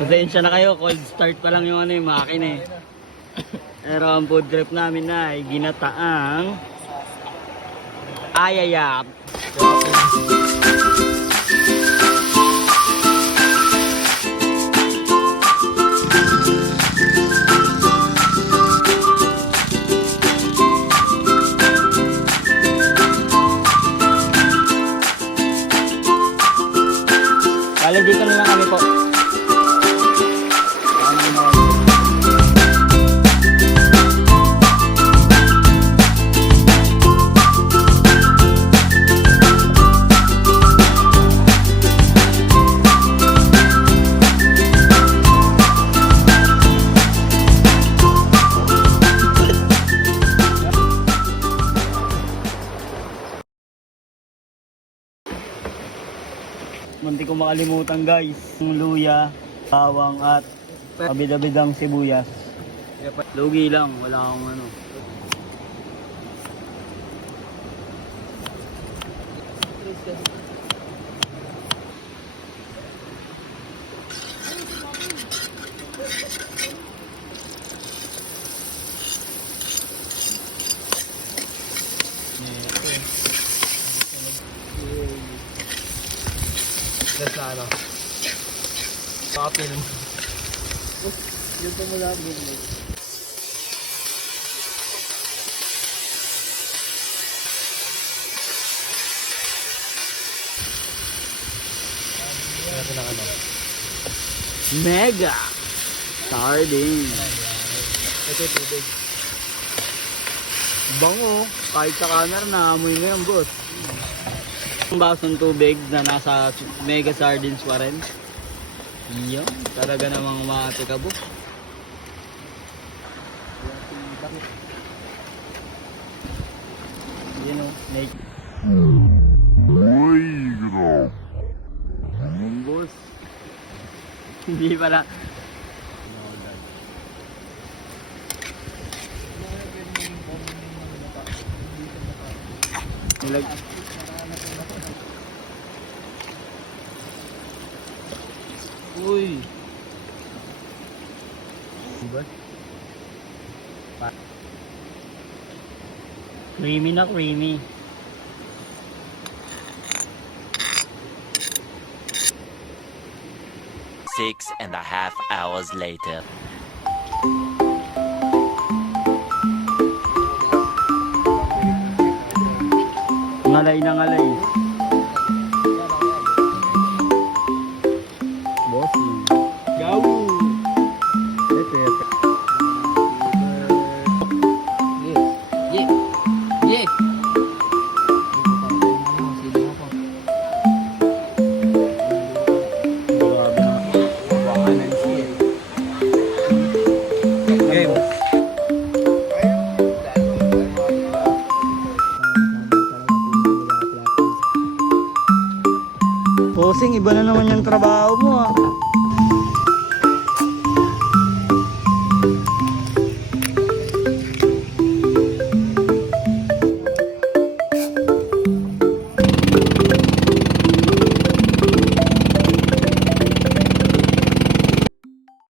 Pasensya na kayo, cold start pa lang yung makina eh. Pero ang food trip namin na ay ginataang ayayap. Kala dito na lang kami po. Munti ko makalimutan guys, yung luya, bawang at kabida-bidang sibuyas. Lugi lang, wala akong ano. Sa ano? Papil. Yung pumula bumili. Ito na ano? Mega sardine. Ito yung tubig. Bango, kahit sa camera naamoy mo yan boss. Ang basong tubig na nasa mega sardines pa rin. Yun, talaga namang maatikabo. Yun o, snake. Boss. Hindi pala. Nilag. Uy. Diba? Creamy na creamy. Six and a half hours later. Ngalay na ngalay. Bossing. Gaw! Ito. Yeah! Yeah! Game! Bossing, iba na naman yung trabaho mo.